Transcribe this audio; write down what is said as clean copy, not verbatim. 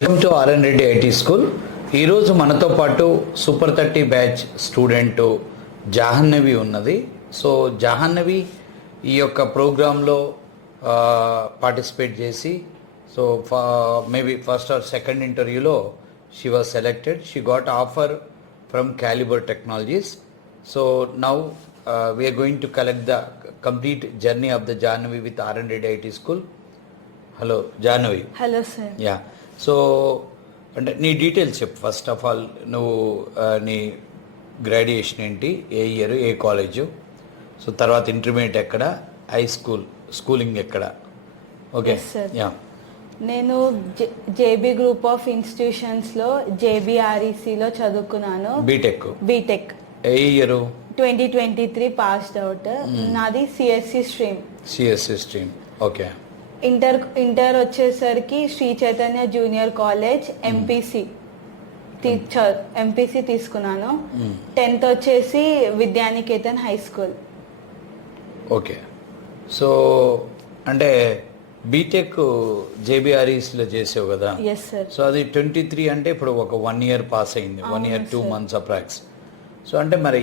Welcome to RN Reddy IT school. ఈరోజు మనతో పాటు సూపర్ 30 బ్యాచ్ స్టూడెంట్ జాహ్నవి ఉన్నది. సో జాహ్నవి ఈ యొక్క ప్రోగ్రాంలో పార్టిసిపేట్ చేసి so maybe first or second ఇంటర్వ్యూలో she was selected. She got offer from Caliber technologies. So now we are going to collect the complete journey of the Jahnavi with RN Reddy IT school. Hello Jahnavi. Hello sir. Yeah, so అంటే నీ details చెప్పు. First of all నువ్వు నీ graduation ఏంటి, ఏ year, ఏ college, so తర్వాత intermediate ఎక్కడ, హై స్కూలింగ్ ఎక్కడ? ఓకే. యా, నేను జేబీ గ్రూప్ ఆఫ్ ఇన్స్టిట్యూషన్స్లో JBRECలో చదువుకున్నాను. బీటెక్ ఏ ఇయర్? 2023 passed out. నాది CSC స్ట్రీమ్. ఓకే. ఇంటర్ వచ్చేసరికి Sri Chaitanya junior college MPC తీసుకున్నాను. 10th వచ్చేసి Vidyanikethan high school. Okay. So అంటే బీటెక్ JBRECలో చేసావు కదా? Yes sir. సో అది 23 అంటే ఇప్పుడు ఒక 1 year పాస్ అయింది, 1 year 2 months అప్రాక్స్. సో అంటే మరి